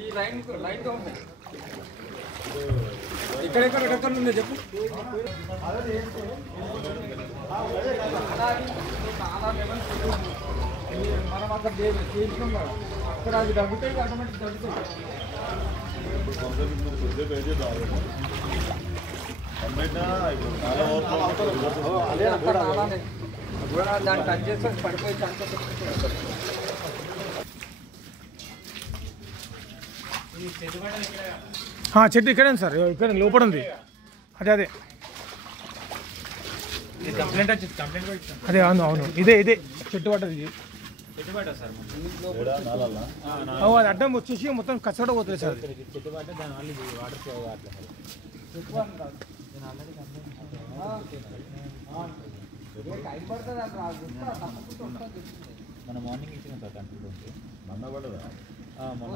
ఈ లైన్ లైన్గా ఉన్నాయి. ఎక్కడెక్కడ ఉంది చెప్పు. మనం అక్కడ చేసినాం కదా, అక్కడ అది తగ్గుతాయి, ఆటోమేటిక్ తగ్గుతాయి. అదే అక్కడ అలానే దాన్ని టచ్ చేస్తే పడిపోయి చెట్టు ఇక్కడే సార్, ఇక్కడ లోపల ఉంది. అదే అదే కంప్లైంట్ వచ్చింది. కంప్లైంట్ అదే అవును అవును, ఇదే చెట్టు పట్టది. అది అడ్డం వచ్చేసి మొత్తం కచ్చడ పోతుంది సార్. చెట్టు పట్టే దాని వల్ల వాటర్ ఫ్లో కావట్లేదు. మన మార్నింగ్ ఇచ్చిన కంట్రోల్ ఉంది. మొన్న పడదా? మొన్న